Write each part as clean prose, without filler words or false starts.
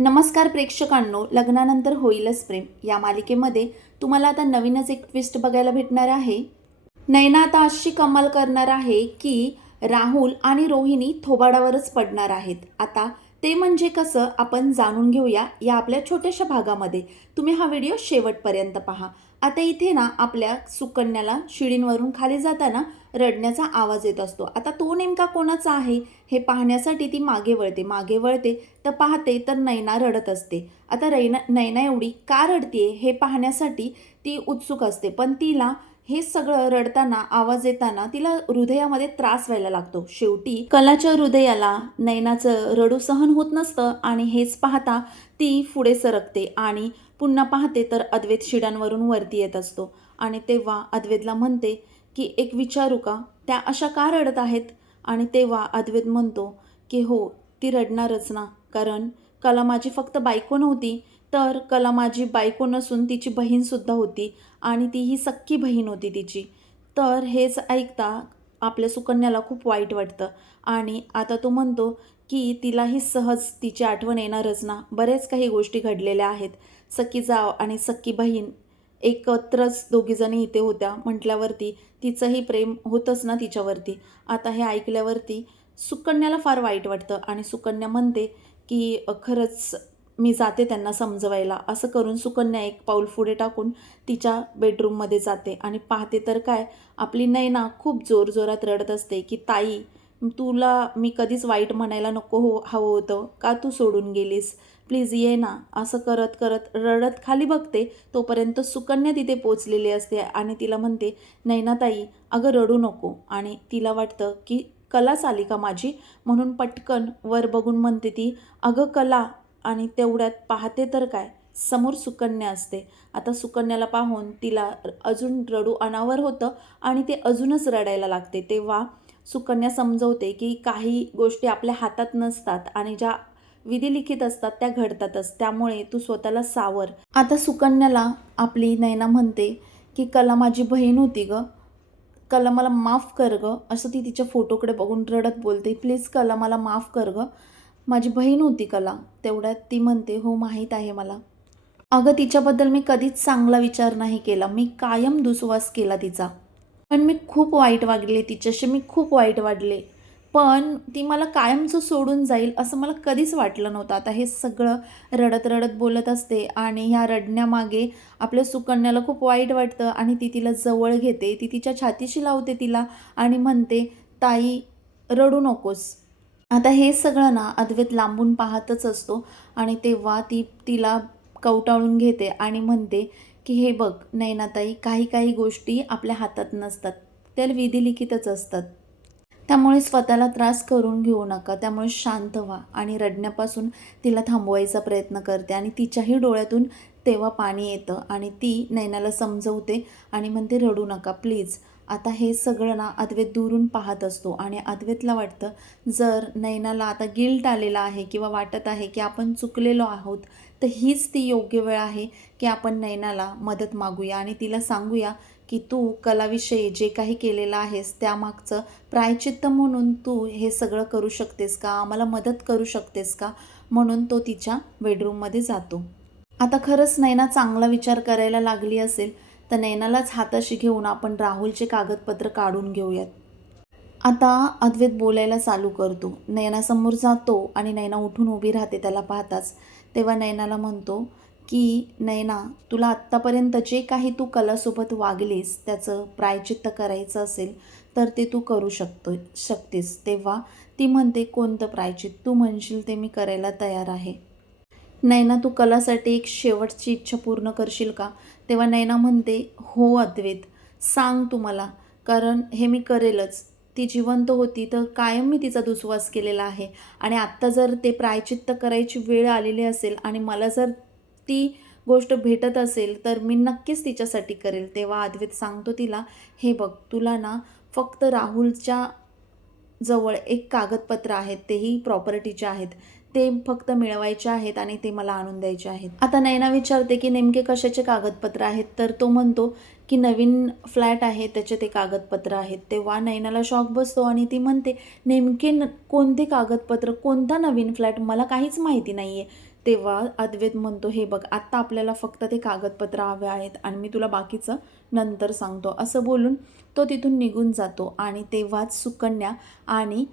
नमस्कार प्रेक्षकांनो, लग्नानंतर होईलच प्रेम या मालिकेमध्ये तुम्हाला आता नवीनच एक ट्विस्ट बघायला भेटणार आहे. नैना आता अशी कमाल करणार आहे की राहुल आणि रोहिणी थोबाडावरच पडणार आहेत. आता ते म्हणजे कसं आपण जाणून घेऊया या आपल्या छोट्याशा भागामध्ये. तुम्ही हा व्हिडिओ शेवटपर्यंत पहा. आता इथे ना आपल्या सुकन्याला शिडींवरून खाली जाताना रडण्याचा आवाज येत असतो. आता तो नेमका कोणाचा आहे हे पाहण्यासाठी ती मागे वळते तर पाहते तर नैना रडत असते. आता नैना एवढी का रडतीये हे पाहण्यासाठी ती उत्सुक असते, पण तिला हे सगळं रडताना आवाज येताना तिला हृदयामध्ये त्रास व्हायला लागतो. शेवटी कलाच्या हृदयाला नैनाचं रडू सहन होत नसतं आणि हेच पाहता ती पुढे सरकते आणि पुन्हा पाहते तर अद्वैत शिडांवरून वरती येत असतो. आणि तेव्हा अद्वैतला म्हणते की एक विचारू का, त्या अशा का रडत आहेत? आणि तेव्हा अद्वैत म्हणतो की हो, ती रडणारच ना, कारण कला माझी फक्त बायको नव्हती, तर कला माझी बायको नसून तिची बहीणसुद्धा होती आणि ती ही सख्खी बहीण होती तिची. तर हेच ऐकता आपल्या सुकन्याला खूप वाईट वाटतं आणि आता तो म्हणतो की तिलाही सहज तिची आठवण येणारच ना, बरेच काही गोष्टी घडलेल्या आहेत. सख्खी जाव आणि सख्खी बहीण एकत्रच दोघीजणी इथे होत्या म्हटल्यावरती तिचंही प्रेम होतंच ना तिच्यावरती. आता हे ऐकल्यावरती सुकन्याला फार वाईट वाटतं आणि सुकन्या म्हणते की खरंच मी जाते त्यांना समजवायला. असं करून सुकन्या एक पाऊल पुढे टाकून तिच्या बेडरूममध्ये जाते आणि पाहते तर काय, आपली नैना खूप जोरजोरात रडत असते की ताई, तुला मी कधीच वाईट म्हणायला नको हवं होतं, का तू सोडून गेलीस, प्लीज ये ना. असं करत करत रडत खाली बघते तोपर्यंत सुकन्या तिथे पोचलेली असते आणि तिला म्हणते, नैनाताई अगं रडू नको. आणि तिला वाटतं की कलाच आली का माझी, म्हणून पटकन वर बघून म्हणते ती, अगं कला. आणि तेवढ्यात पाहते तर काय, समोर सुकन्या असते. आता सुकन्याला पाहून तिला अजून रडू अनावर होतं आणि ते अजूनच रडायला लागते. तेव्हा सुकन्या समजवते की काही गोष्टी आपल्या हातात नसतात आणि ज्या विधिलिखित असतात त्या घडतातच, त्यामुळे तू स्वतःला सावर. आता सुकन्याला आपली नैना म्हणते की कला माझी बहीण होती गं, कला मला माफ कर गं, असं ती तिच्या फोटोकडे बघून रडत बोलते. प्लीज कला मला माफ कर गं, माझी बहीण होती कला. तेवढ्यात ती म्हणते, हो माहीत आहे मला. अगं तिच्याबद्दल मी कधीच चांगला विचार नाही केला, मी कायम दुस्वास केला तिचा. पण मी खूप वाईट वागले तिच्याशी, मी खूप वाईट वागले. पण ती मला कायमचं सोडून जाईल असं मला कधीच वाटलं नव्हतं. आता हे सगळं रडत रडत बोलत असते आणि ह्या रडण्यामागे आपल्या सुकन्याला खूप वाईट वाटतं आणि ती तिला जवळ घेते. ती तिच्या छातीशी लावते तिला आणि म्हणते, ताई रडू नकोस. आता हे सगळं ना अद्वैत लांबून पाहतच असतो आणि तेव्हा ती तिला कवटाळून घेते आणि म्हणते की हे बघ नैनाताई, काही काही गोष्टी आपल्या हातात नसतात, त्या विधिलिखितच असतात. त्यामुळे स्वतःला त्रास करून घेऊ नका. त्यामुळे शांत व्हा. आणि रडण्यापासून तिला थांबवायचा प्रयत्न करते आणि तिच्याही डोळ्यातून तेव्हा पाणी येतं आणि ती नैनाला समजवते आणि म्हणते रडू नका प्लीज. आता हे सगळं ना अद्वैत दुरून पाहत असतो आणि अद्वैतला वाटतं जर नैनाला आता गिल्ट आलेला आहे किंवा वाटत आहे की आपण चुकलेलो आहोत, तर हीच ती योग्य वेळ आहे की आपण नैनाला मदत मागूया आणि तिला सांगूया की तू कलाविषयी जे काही केलेलं आहेस त्यामागचं प्रायचित्त म्हणून तू हे सगळं करू शकतेस का, आम्हाला मदत करू शकतेस का. म्हणून तो तिच्या बेडरूममध्ये जातो. आता खरंच नैना चांगला विचार करायला लागली असेल तर नैनालाच हाताशी घेऊन आपण राहुलचे कागदपत्र काढून घेऊयात. आता अद्वैत बोलायला चालू करतो. नैनासमोर जातो आणि नैना उठून उभी राहते त्याला पाहताच. तेव्हा नैनाला म्हणतो की नैना, तुला आत्तापर्यंत जे काही तू कलासोबत वागलीस त्याचं प्रायचित्त करायचं असेल तर ते तू करू शकतेस. तेव्हा ती म्हणते, कोणतं प्रायचित्त? तू म्हणशील ते मी करायला तयार आहे. नैना, तू कलासाठी एक शेवटची इच्छा पूर्ण करशील का? तेव्हा नैना म्हणते, हो अद्वैत, सांग तू मला, कारण हे मी करेलच. ती जिवंत होती तर कायम मी तिचा दुस्वास केलेला आहे आणि आत्ता जर ते प्रायचित्त करायची वेळ आलेली असेल आणि मला जर ती गोष्ट भेटत असेल तर मी नक्कीच तिच्यासाठी करेल. तेव्हा अद्वैत सांगतो तिला, हे बघ, तुला ना फक्त राहुलच्या जवळ एक कागदपत्र आहेत, तेही प्रॉपर्टीचे आहेत, ते फक्त मिळवायचे आहेत आणि ते मला आणून द्यायचे आहेत. आता नैना विचारते की नेमके कशाचे कागदपत्र आहेत, तर तो म्हणतो की नवीन फ्लॅट आहे त्याचे ते कागदपत्र आहेत. तेव्हा नैनाला शॉक बसतो आणि ती म्हणते, नेमके कोणते कागदपत्र, कोणता नवीन फ्लॅट, मला काहीच माहिती नाही आहे. तेव्हा अद्वैत म्हणतो, हे बघ आत्ता आपल्याला फक्त ते कागदपत्र हवे आहेत आणि मी तुला बाकीचं नंतर सांगतो. असं बोलून तो तिथून निघून जातो आणि तेव्हाच सुकन्या आणि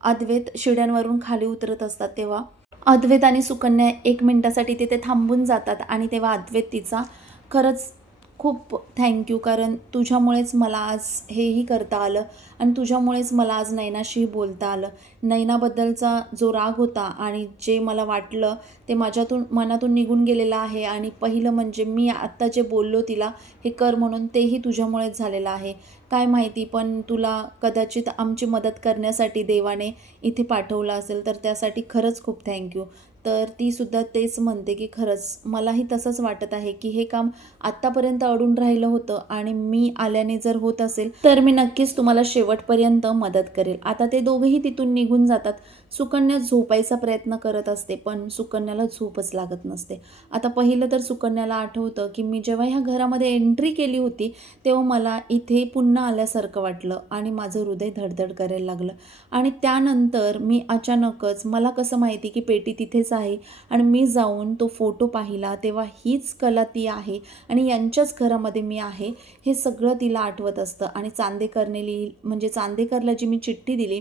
अद्वैत शिड्यांवरून खाली उतरत असतात. तेव्हा अद्वैत आणि सुकन्या 1 मिनिटासाठी तिथे थांबून जातात आणि तेव्हा अद्वैत तिचा खरंच खूप थँक्यू, कारण तुझ्यामुळेच मला आज हेही करता आलं आणि तुझ्यामुळेच मला आज नैनाशीही बोलता आलं. नैनाबद्दलचा जो राग होता आणि जे मला वाटलं ते माझ्यातून मनातून निघून गेलेलं आहे आणि पहिलं म्हणजे मी आत्ता जे बोललो तिला हे कर म्हणून, तेही तुझ्यामुळेच झालेलं आहे. काय माहिती, पण तुला कदाचित आमची मदत करण्यासाठी देवाने इथे पाठवलं असेल, तर त्यासाठी खरंच खूप थँक्यू. तर तीसुद्धा तेच म्हणते की खरंच मलाही तसंच वाटत आहे की हे काम आत्तापर्यंत अडून राहिलं होतं आणि मी आल्याने जर होत असेल तर मी नक्कीच तुम्हाला शेवटपर्यंत मदत करेल. आता ते दोघेही तिथून निघून जातात. सुकन्या झोपायचा प्रयत्न करत असते, पण सुकन्याला झोपच लागत नसते. आता पहिलं तर सुकन्याला आठवतं की मी जेव्हा ह्या घरामध्ये एंट्री केली होती तेव्हा मला इथे पुन्हा आल्यासारखं वाटलं आणि माझं हृदय धडधड करायला लागलं आणि त्यानंतर मी अचानकच, मला कसं माहिती की पेटी तिथेच आहे आणि मी जाऊन तो फोटो पाहिला तेव्हा हीच कला ती आहे आणि यांच्याच घरामध्ये मी आहे, हे सगळं तिला आठवत असतं. आणि चांदेकरने म्हणजे चांदेकरला जी मी चिठ्ठी दिली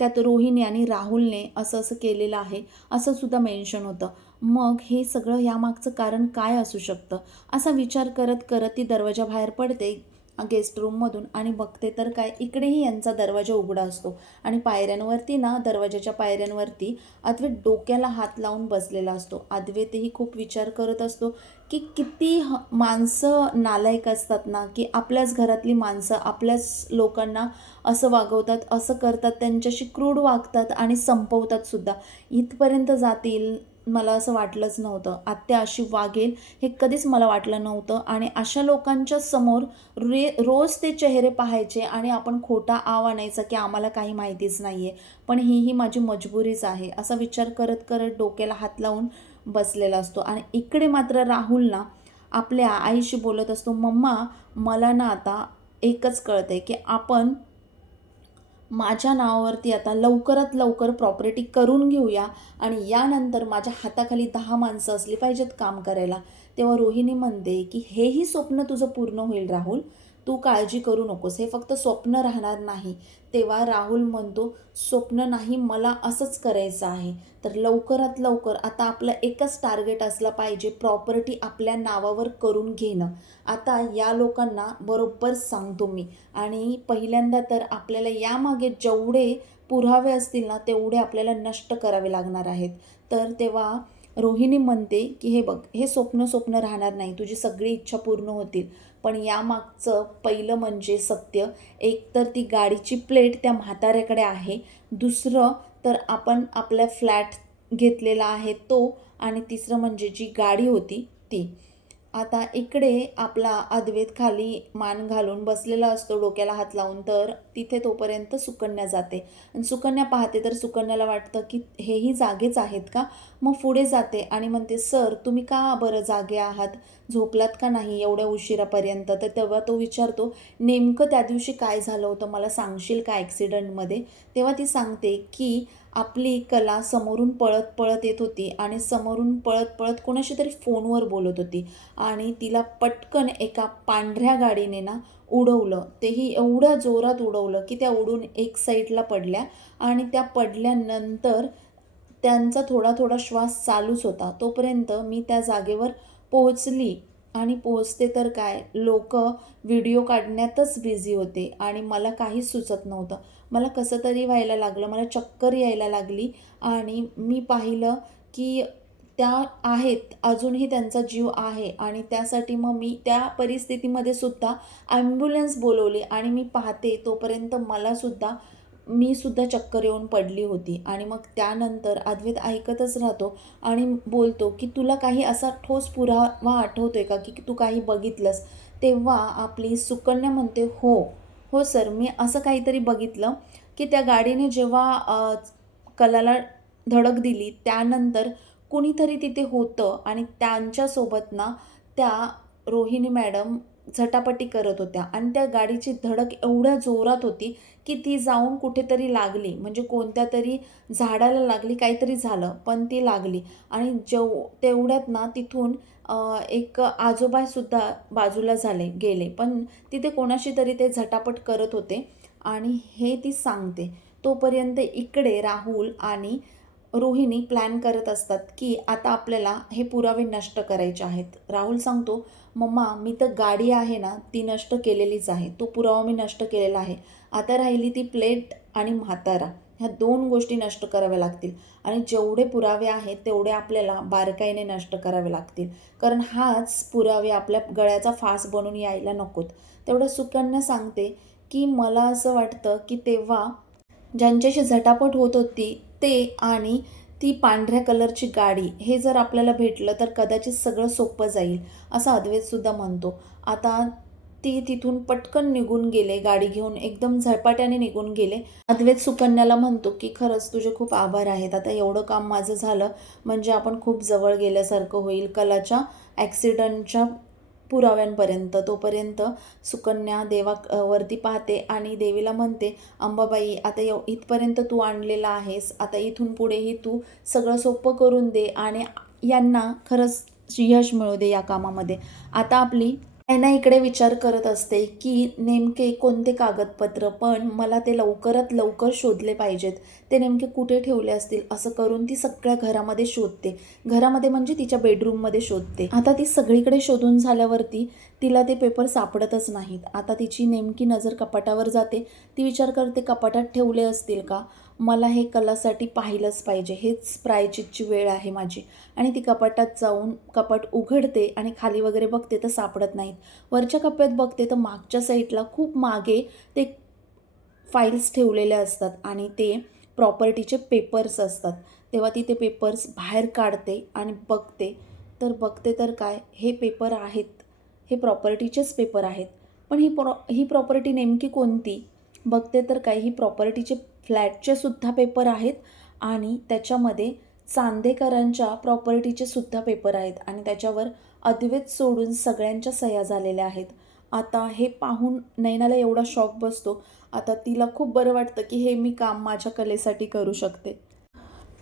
त्यात रोहिणी आणि राहुलने असं असं केलेलं आहे असं सुद्धा मेन्शन होतं. मग हे सगळं यामागचं कारण काय असू शकतं, असा विचार करत करत ती दरवाजाबाहेर पडते गेस्ट रूममधून आणि बघते तर काय, इकडेही यांचा दरवाजा उघडा असतो आणि पायऱ्यांवरती ना, दरवाजाच्या पायऱ्यांवरती अद्वैत डोक्याला हात लावून बसलेला असतो. अद्वैतही खूप विचार करत असतो की किती माणसं नालायक असतात ना, की आपल्याच घरातली माणसं आपल्याच लोकांना असं वागवतात, असं करतात, त्यांच्याशी क्रूड वागतात आणि संपवतात सुद्धा. इथपर्यंत जातील मला असं वाटलंच नव्हतं. आत्या अशी वागेल हे कधीच मला वाटलं नव्हतं आणि अशा लोकांच्या समोर रोज ते चेहरे पाहायचे आणि आपण खोटा आव आणायचा की आम्हाला काही माहितीच नाही आहे, पण ही माझी मजबुरीच आहे, असा विचार करत करत डोक्याला हात लावून बसलेला असतो. आणि इकडे मात्र राहुल ना आपल्या आईशी बोलत असतो, मम्मा मला ना आता एकच कळतंय की आपण माझ्या नावावरती आता लवकरात लवकर प्रॉपर्टी करून घेऊया आणि यानंतर माझ्या हाताखाली 10 माणसं असली पाहिजेत काम करायला. तेव्हा रोहिणी म्हणते की हेही स्वप्न तुझं पूर्ण होईल राहुल, तू काळजी करू नकोस, हे फक्त स्वप्न राहणार नाही. तेव्हा राहुल म्हणतो, स्वप्न नाही, मला असंच करायचं आहे. तर लवकरात लवकर आता आपलं एकच टार्गेट असलं पाहिजे, प्रॉपर्टी आपल्या नावावर करून घेणं. आता या लोकांना बरोबर सांगतो मी आणि पहिल्यांदा तर आपल्याला यामागे जेवढे पुरावे असतील ना तेवढे आपल्याला नष्ट करावे लागणार आहेत. तर तेव्हा रोहिणी म्हणते की हे बघ, हे स्वप्न राहणार नाही, तुझी सगळी इच्छा पूर्ण होतील, पण यामागचं पहिलं म्हणजे सत्य. एक तर ती गाडीची प्लेट त्या म्हाताऱ्याकडे आहे, दुसरं तर आपण आपला फ्लॅट घेतलेला आहे तो, आणि तिसरं म्हणजे जी गाडी होती ती. आता इकडे आपला अद्वैत खाली मान घालून बसलेला असतो डोक्याला हात लावून, तर तिथे तोपर्यंत सुकन्या जाते आणि सुकन्या पाहते तर सुकन्याला वाटतं की हेही जागेच आहेत का. मग पुढे जाते आणि म्हणते, सर तुम्ही का बरं जागे आहात, झोपलात का नाही एवढ्या उशिरापर्यंत. तर तेव्हा तो विचारतो, नेमकं त्या दिवशी काय झालं होतं मला सांगशील का ॲक्सिडेंटमध्ये. तेव्हा ती सांगते की आपली कला समोरून पळत पळत येत होती आणि समोरून पळत पळत कोणाशी तरी फोनवर बोलत होती आणि तिला पटकन एका पांढऱ्या गाडीने ना उडवलं. तेही एवढ्या जोरात उडवलं की त्या उडून एक साईडला पडल्या आणि त्या पडल्यानंतर त्यांचा थोडा थोडा श्वास चालूच होता. तोपर्यंत मी त्या जागेवर पोहोचली आणि पोहोचते तर काय, लोक व्हिडिओ काढण्यातच बिझी होते आणि मला काहीच सुचत नव्हतं. मला कसं तरी व्हायला लागलं, मला चक्कर यायला लागली आणि मी पाहिलं की त्या आहेत, अजूनही त्यांचा जीव आहे आणि त्यासाठी मग मी त्या परिस्थितीमध्ये सुद्धा ॲम्ब्युलन्स बोलवली आणि मी पाहते तोपर्यंत मी सुद्धा चक्कर येऊन पडली होती. आणि मग त्यानंतर अद्वैत ऐकतच राहतो आणि बोलतो की तुला काही असा ठोस पुरावा आठवतोय का की तू काही बघितलंस. तेव्हा आपली सुकन्या म्हणते, हो हो सर, मी असं काहीतरी बघितलं की त्या गाडीने जेव्हा कलाला धडक दिली त्यानंतर कुणीतरी तिथे होतं आणि त्यांच्यासोबत ना त्या रोहिणी मॅडम झटापटी करत होत्या आणि त्या गाडीची धडक एवढ्या जोरात होती की ती जाऊन कुठेतरी लागली, म्हणजे कोणत्या तरी झाडाला लागली, काहीतरी झालं पण ती लागली. आणि तेवढ्यात ना तिथून एक आजोबासुद्धा बाजूला गेले, पण तिथे कोणाशी तरी ते झटापट करत होते आणि हे ती सांगते. तोपर्यंत इकडे राहुल आणि रोहिणी प्लॅन करत असतात की आता आपल्याला हे पुरावे नष्ट करायचे आहेत. राहुल सांगतो, "मम्मा, मी तर गाडी आहे ना ती नष्ट केलेलीच आहे. तो पुरावा मी नष्ट केलेला आहे. आता राहिली ती प्लेट आणि म्हातारा. ह्या 2 गोष्टी नष्ट कराव्या लागतील आणि जेवढे पुरावे आहेत तेवढे आपल्याला बारकाईने नष्ट करावे लागतील. कारण हाच पुरावे आपल्या गळ्याचा फास बनून यायला नकोत." तेवढं सुकन्या सांगते की मला असं वाटतं की तेव्हा ज्यांच्याशी झटापट होत होती ते आणि ती पांढऱ्या कलरची गाडी हे जर आपल्याला भेटलं तर कदाचित सगळं सोपं जाईल, असं अद्वैतसुद्धा म्हणतो. आता ती तिथून पटकन निघून गेले, गाडी घेऊन एकदम झपाट्याने निघून गेले. अद्वैत सुकन्याला म्हणतो की खरंच तुझे खूप आभार आहेत. आता एवढं काम माझं झालं म्हणजे आपण खूप जवळ गेल्यासारखं होईल कलाच्या ॲक्सिडंटच्या पुराव्यांपर्यंत. तोपर्यंत सुकन्या वरती पाहते आणि देवीला म्हणते, "अंबाबाई, आता इथपर्यंत तू आणलेला आहेस. आता इथून पुढेही तू सगळं सोपं करून दे आणि यांना खरंच यश मिळू दे या कामामध्ये." आता आपली नैना इकडे विचार करत असते की नेमके कोणते कागदपत्र, पण मला ते लवकरात लवकर शोधले पाहिजेत. ते नेमके कुठे ठेवले असतील, असं करून ती सगळ्या घरामध्ये शोधते. घरामध्ये म्हणजे तिच्या बेडरूममध्ये शोधते. आता ती सगळीकडे शोधून झाल्यावरती तिला ते पेपर सापडतच नाहीत. आता तिची नेमकी नजर कपाटावर जाते. ती विचार करते, कपाटात ठेवले असतील का? मला हे कलासाठी पाहिलंच पाहिजे. हेच प्रायश्चितची वेळ आहे माझी. आणि ती कपाटात जाऊन कपाट उघडते आणि खाली वगैरे बघते तर सापडत नाहीत. वरच्या कप्प्यात बघते तर मागच्या साईडला खूप मागे ते फाईल्स ठेवलेले असतात आणि ते प्रॉपर्टीचे पेपर्स असतात. तेव्हा ती ते पेपर्स बाहेर काढते आणि बघते तर काय, हे पेपर आहेत. हे प्रॉपर्टीचेच पेपर आहेत. पण ही प्रॉपर्टी नेमकी कोणती? बघते तर काय, ही प्रॉपर्टीचे फ्लॅटचे सुद्धा पेपर आहेत आणि त्याच्यामध्ये चांदेकरांच्या प्रॉपर्टीचे सुद्धा पेपर आहेत आणि त्याच्यावर अद्वैत सोडून सगळ्यांच्या सह्या झालेल्या आहेत. आता हे पाहून नैनाला एवढा शॉक बसतो. आता तिला खूप बरं वाटतं की हे मी काम माझ्या कलेसाठी करू शकते.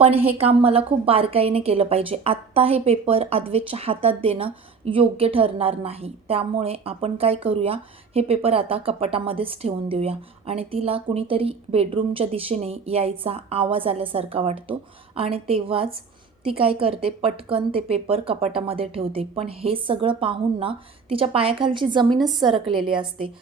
पण हे काम मला खूप बारकाईने केलं पाहिजे. आत्ता हे पेपर अद्वैतच्या हातात देणं योग्य ठरणार नाही. त्यामुळे आपण काय करूया, हे पेपर आता कपाटामध्येच ठेवून देऊया. आणि तिला कुणीतरी बेडरूमच्या दिशेने यायचा आवाज आल्यासारखा वाटतो आणि तेव्हाच ती काय करते, पटकन ते पेपर कपाटामध्ये ठेवते. पण हे सगळं पाहून ना तिच्या पायाखालची जमीनच सरकलेली असते.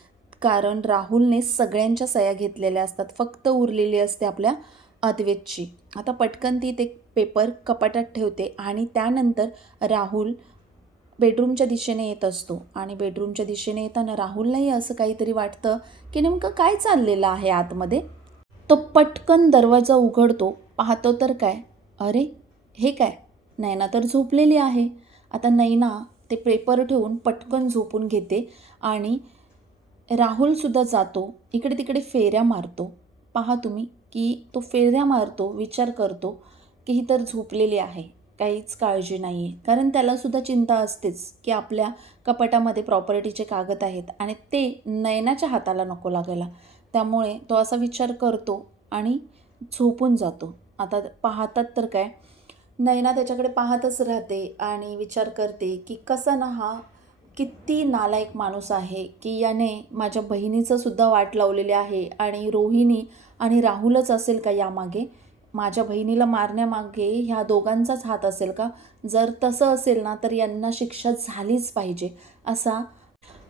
कारण राहुलने सगळ्यांच्या सह्या घेतलेल्या असतात. फक्त उरलेली असते आपल्या अद्वैतची. आता पटकन ती ते पेपर कपाटात ठेवते आणि त्यानंतर राहुल बेडरूमच्या दिशेने येत असतो आणि बेडरूमच्या दिशेने येताना राहुललाही असं काहीतरी वाटतं की नेमकं काय चाललेलं आहे आतमध्ये. तो पटकन दरवाजा उघडतो, पाहतो तर काय, अरे हे काय, नैना तर झोपलेली आहे. आता नैना ते पेपर ठेवून पटकन झोपून घेते आणि राहुलसुद्धा जातो, इकडे तिकडे फेऱ्या मारतो. पहा तुम्ही की तो फेऱ्या मारतो, विचार करतो की ही तर झोपलेली आहे, काहीच काळजी नाही आहे. कारण त्यालासुद्धा चिंता असतेच की आपल्या कपाटामध्ये प्रॉपर्टीचे कागद आहेत आणि ते नयनाच्या हाताला नको लागायला. त्यामुळे तो असा विचार करतो आणि झोपून जातो. आता पाहतात तर काय, नैना त्याच्याकडे पाहतच राहते आणि विचार करते की कसा ना हा किती नालायक माणूस आहे की याने माझ्या बहिणीचं सुद्धा वाट लावलेली आहे आणि रोहिणी आणि राहुलच असेल का यामागे? माझ्या बहिणीला मारण्यामागे ह्या दोघांचाच हात असेल का? जर तसं असेल ना तर यांना शिक्षा झालीच पाहिजे. असा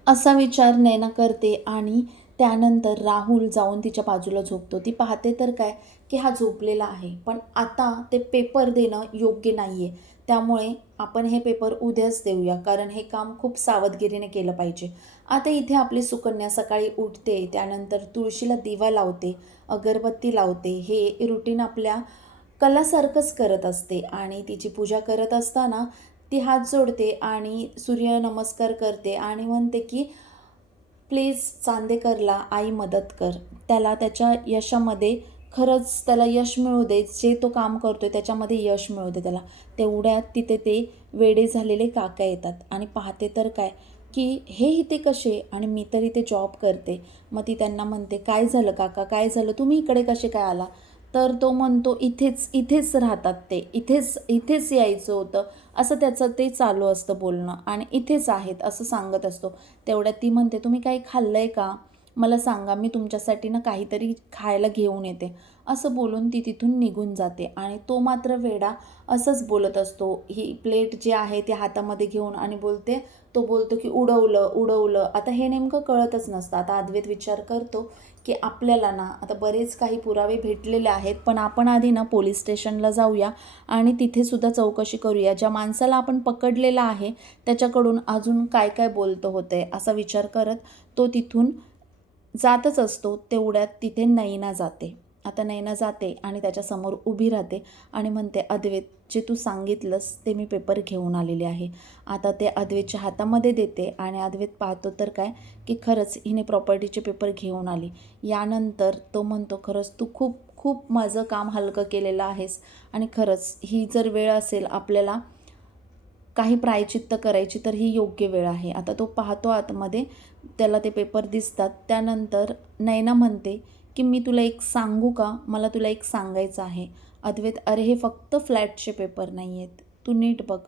असा विचार नैना करते आणि त्यानंतर राहुल जाऊन तिच्या बाजूला झोपतो. ती पाहते तर काय की हा झोपलेला आहे. पण आता ते पेपर देणं योग्य नाही आहे. त्यामुळे आपण हे पेपर उद्याच देऊया, कारण हे काम खूप सावधगिरीने केलं पाहिजे. आता इथे आपली सुकन्या सकाळी उठते, त्यानंतर तुळशीला दिवा लावते, अगरबत्ती लावते. हे रुटीन आपल्या कलासारखंच करत असते आणि तिची पूजा करत असताना ती हात जोडते आणि सूर्यनमस्कार करते आणि म्हणते की प्लीज चांदेकरला आई मदत कर. त्याला त्याच्या यशामध्ये खरंच त्याला यश मिळू दे. जे तो काम करतोय त्याच्यामध्ये यश मिळू दे त्याला. तेवढ्यात तिथे ते वेडे झालेले काका येतात आणि पाहते तर काय, की हे इथे कसे आणि मी तर इथे जॉब करते. मग ती त्यांना म्हणते, काय झालं काका, काय झालं, तुम्ही इकडे कसे काय आला? तर तो म्हणतो, इथेच इथेच राहतात ते, इथेच इथेच यायचं होतं, असं त्याचं ते चालू असतं बोलणं आणि इथेच आहेत असं सांगत असतो. तेवढ्यात ती म्हणते, तुम्ही काही खाल्लंय का, मला सांगा, मी तुमच्यासाठी ना काहीतरी खायला घेऊन येते. असं बोलून ती तिथून निघून जाते आणि तो मात्र वेडा असंच बोलत असतो. ही प्लेट जी आहे ती हातामध्ये घेऊन आणि तो बोलतो की उडवलं उडवलं. आता हे नेमकं कळतच नसतं. आता अद्वैत विचार करतो की आपल्याला ना आता बरेच काही पुरावे भेटलेले आहेत, पण आपण आधी ना पोलीस स्टेशनला जाऊया आणि तिथे सुद्धा चौकशी करूया. ज्या माणसाला आपण पकडलेला आहे त्याच्याकडून अजून काय काय बोलतं होतंय असा विचार करत तो तिथून जातच असतो. तेवढ्यात तिथे नैना जाते. आता नैना जाते आणि त्याच्यासमोर उभी राहते आणि म्हणते, अद्वैत, जे तू सांगितलंस ते मी पेपर घेऊन आलेले आहे. आता ते अद्वैतच्या हातामध्ये देते आणि अद्वैत पाहतो तर काय, की खरंच हिने प्रॉपर्टीचे पेपर घेऊन आली. यानंतर तो म्हणतो, खरंच तू खूप खूप माझं काम हलकं केलेलं आहेस आणि खरंच ही जर वेळ असेल आपल्याला काही प्रायश्चित्त करायची तर ही योग्य वेळ आहे. आता तो पाहतो आतमध्ये, त्याला ते पेपर दिसतात. त्यानंतर नैना म्हणते, की मी तुला एक सांगू का? मला तुला एक सांगायचं आहे. अद्वैत, अरे हे फक्त फ्लॅटचे पेपर नाही आहेत. तू नीट बघ.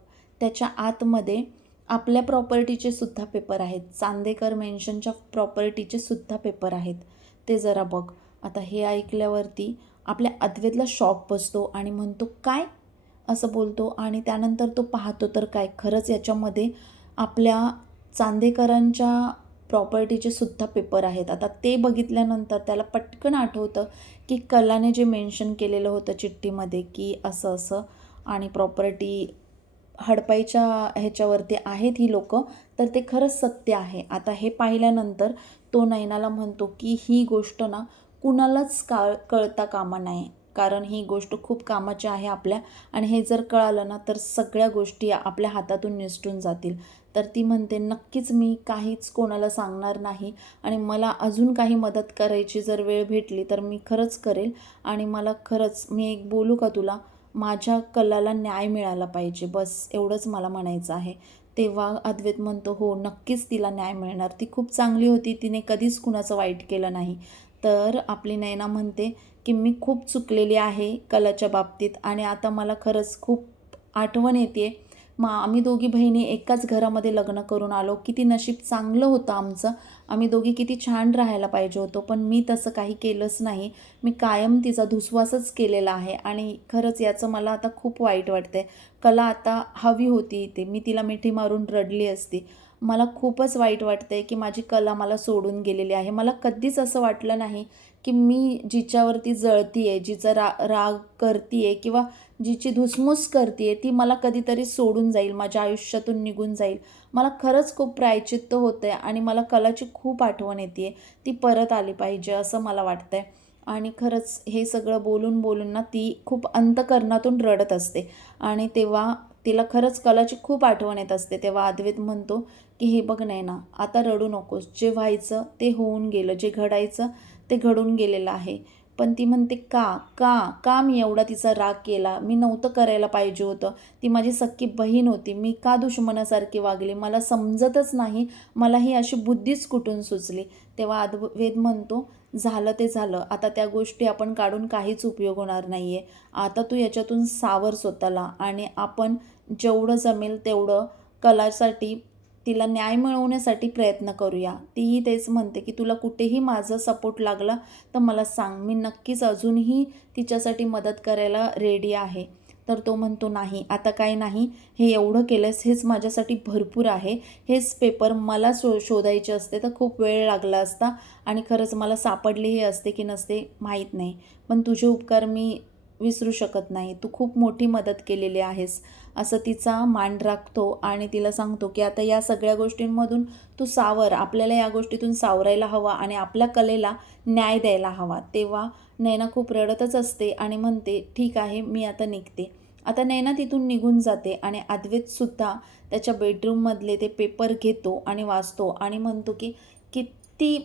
त्याच्या आतमध्ये आपल्या प्रॉपर्टीचे सुद्धा पेपर आहेत. चांदेकर मेन्शनच्या प्रॉपर्टीचे सुद्धा पेपर आहेत. ते जरा बघ. आता हे ऐकल्यावरती आपल्या अद्वैतला शॉक बसतो आणि म्हणतो, काय? असं बोलतो आणि त्यानंतर तो पाहतो तर काय, खरंच याच्यामध्ये आपल्या चांदेकरांच्या प्रॉपर्टीचे सुद्धा पेपर आहेत. आता ते बघितल्यानंतर त्याला पटकन आठवतं की कलाने जे मेन्शन केलेलं होतं चिठ्ठीमध्ये की असं असं आणि प्रॉपर्टी हडपाईच्या ह्याच्यावरती आहेत ही लोकं, तर ते खरंच सत्य आहे. आता हे पाहिल्यानंतर तो नयनाला म्हणतो की ही गोष्ट ना कुणालाच कळता कामा नये, कारण ही गोष्ट खूप कामाची आहे आपल्या आणि हे जर कळालं ना तर सगळ्या गोष्टी आपल्या हातातून निसटून जातील. तर ती म्हणते, नक्कीच मी काहीच कोणाला सांगणार नाही आणि मला अजून काही मदत करायची जर वेळ भेटली तर मी खरंच करेल आणि मला खरंच, मी एक बोलू का तुला, माझ्या कलाला न्याय मिळाला पाहिजे, बस एवढंच मला म्हणायचं आहे. तेव्हा अद्वैत म्हणतो, हो नक्कीच तिला न्याय मिळणार, ती खूप चांगली होती, तिने कधीच कुणाचं वाईट केलं नाही. तर आपली नयना म्हणते की मी खूप चुकलेली आहे कलाच्या बाबतीत आणि आता मला खरंच खूप आठवण येते. आम्ही दोघी बहिणी एकाच घरामध्ये लग्न करून आलो, किती नशीब चांगलं होतं आमचं, आम्ही दोघी किती छान राहायला पाहिजे होतो, पण मी तसं काही केलंच नाही. मी कायम तिचा धुसवासच केलेला आहे आणि खरंच याचं मला आता खूप वाईट वाटतंय. कला आता हवी होती इथे, मी तिला मिठी मारून रडली असती. मला खूपच वाईट वाटतंय की माझी कला मला सोडून गेलेली आहे. मला कधीच असं वाटलं नाही की मी जिच्यावरती जळती आहे, जिचा राग करते आहे किंवा जिची धुसमूस करते आहे, ती मला कधीतरी सोडून जाईल, माझ्या आयुष्यातून निघून जाईल. मला खरंच खूप प्रायश्चित्त होतं आहे आणि मला कलाची खूप आठवण येते आहे. ती परत आली पाहिजे असं मला वाटतं आहे. आणि खरंच हे सगळं बोलून बोलून ना ती खूप अंतःकरणातून रडत असते आणि तेव्हा तिला खरंच कलाची खूप आठवण येत असते. तेव्हा अद्वैत म्हणतो की हे बघ नयना, आता रडू नकोस, जे व्हायचं ते होऊन गेलं, जे घडायचं ते घडून गेलेलं आहे. पण ती म्हणते, का का का मी एवढा तिचा राग केला, मी नव्हतं करायला पाहिजे होतं, ती माझी सख्खी बहीण होती, मी का दुश्मनासारखी वागली, मला समजतच नाही, मला ही अशी बुद्धीच कुठून सुचली. तेव्हा अद्वैत म्हणतो, झालं ते झालं, आता त्या गोष्टी आपण काढून काहीच उपयोग होणार नाही आहे. आता तू याच्यातून सावर स्वतःला आणि आपण जेवढं जमेल तेवढं कलासाठी, तिला न्याय मिळवण्यासाठी प्रयत्न करूया. तीही तेच म्हणते की तुला कुठेही माझा सपोर्ट लागला तर मला सांग, मी नक्कीच अजूनही तिच्यासाठी मदत करायला रेडी आहे. तर तो म्हणतो, नाही आता काही नाही, हे एवढं केलंस हेच माझ्यासाठी भरपूर आहे. हेच पेपर मला शोधायचे असते तर खूप वेळ लागला असता आणि खरंच मला सापडलेही असते की नसते माहीत नाही. पण तुझे उपकार मी विसरू शकत नाही, तू खूप मोठी मदत केलेली आहेस. असं तिचा मान राखतो आणि तिला सांगतो की आता या सगळ्या गोष्टींमधून तू सावर, आपल्याला या गोष्टीतून सावरायला हवा आणि आपल्या कलेला न्याय द्यायला हवा. तेव्हा नैना खूप रडतच असते आणि म्हणते, ठीक आहे मी आता निघते. आता नैना तिथून निघून जाते आणि अद्वैतसुद्धा त्याच्या बेडरूममधले ते पेपर घेतो आणि वाचतो आणि म्हणतो की किती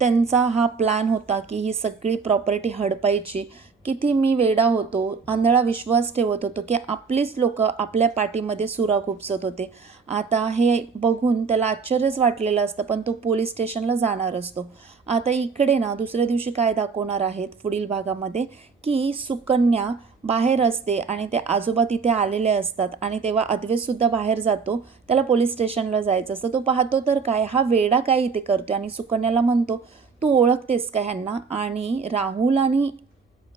त्यांचा हा प्लॅन होता की ही सगळी प्रॉपर्टी हडपायची, किती मी वेडा होतो, आंधळा विश्वास ठेवत होतो की आपलीच लोकं आपल्या पाठीमध्ये सुरा खुपसत होते. आता हे बघून त्याला आश्चर्यच वाटलेलं असतं, पण तो पोलीस स्टेशनला जाणार असतो. आता इकडे ना दुसऱ्या दिवशी काय दाखवणार आहेत पुढील भागामध्ये, की सुकन्या बाहेर असते आणि ते आजोबा तिथे आलेले असतात आणि तेव्हा अद्वैतसुद्धा बाहेर जातो. त्याला पोलीस स्टेशनला जायचं असतं. तो पाहतो तर काय, हा वेडा काय इथे करतोय आणि सुकन्याला म्हणतो, "तू ओळखतेस का ह्यांना?" आणि राहुल आणि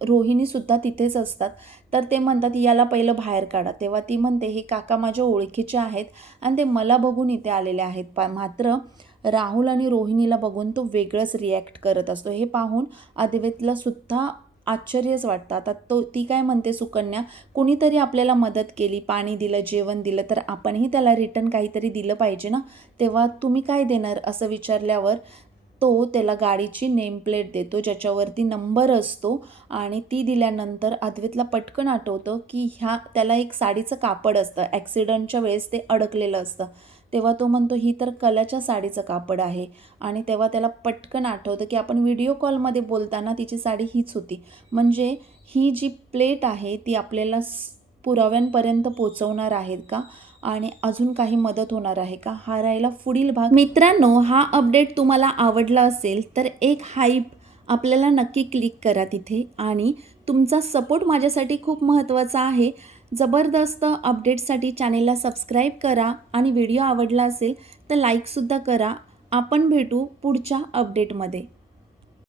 रोहिणीसुद्धा तिथेच असतात. तर ते म्हणतात, "याला पहिलं बाहेर काढा." तेव्हा ती म्हणते, "हे काका माझ्या ओळखीचे आहेत आणि ते मला बघून इथे आलेले आहेत." मात्र राहुल आणि रोहिणीला बघून तो वेगळंच रिॲक्ट करत असतो. हे पाहून अद्वैतला सुद्धा आश्चर्यच वाटतं. आता ती काय म्हणते सुकन्या, "कुणीतरी आपल्याला मदत केली, पाणी दिलं, जेवण दिलं, तर आपणही त्याला रिटर्न काहीतरी दिलं पाहिजे ना. तेव्हा तुम्ही काय देणार?" असं विचारल्यावर तो त्याला गाडीची नेम प्लेट देतो, ज्याच्यावरती नंबर असतो आणि ती दिल्यानंतर अद्वैतला पटकन आठवतं, की त्याला एक साडीचं कापड असतं. ॲक्सिडेंटच्या वेळेस ते अडकलेलं असतं. तेव्हा तो म्हणतो, "ही तर कलाच्या साडीचं कापड आहे." आणि तेव्हा त्याला पटकन आठवतं, की आपण व्हिडिओ कॉलमध्ये बोलताना तिची साडी हीच होती. म्हणजे ही जी प्लेट आहे ती आपल्याला पुराव्यांपर्यंत पोहोचवणार आहेत का? आणि अजून काही मदत होणार आहे का? हा राहिला पुढील भाग. मित्रांनो, हा अपडेट तुम्हाला आवडला असेल तर एक हाईप आपल्याला नक्की क्लिक करा तिथे आणि तुमचा सपोर्ट माझ्यासाठी खूप महत्त्वाचा आहे. जबरदस्त अपडेट्ससाठी चॅनेलला सबस्क्राईब करा आणि व्हिडिओ आवडला असेल तर लाईकसुद्धा करा. आपण भेटू पुढच्या अपडेटमध्ये.